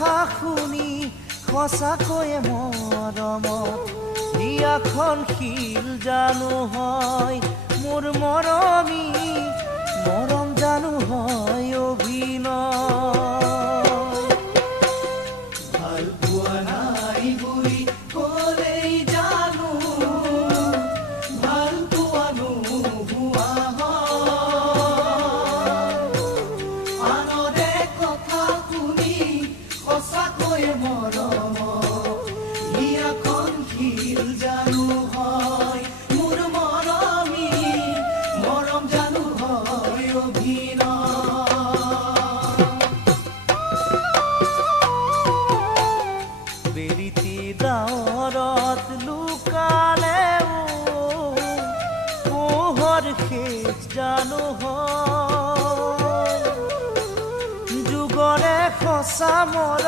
কথা শুনি সঁচাকৈয়ে মৰমত হিয়াখন শিল জানো হয় মোৰ মৰমী মৰম জানো হয় অভিনয় ভাল পোৱা নাই বুলি ক'লেই জানো ভাল পোৱা নোহোৱা আনৰে কথা শুনি সঁচাকৈয়ে মৰমত হিয়াখন শিল জানো হয় মোৰ মৰমী মৰম জানো হয় অভিনয় বেৰিতি ডাৱৰত লুকালেও পোহৰ শেষ জানো হয় যুগৰে সঁচা মৰম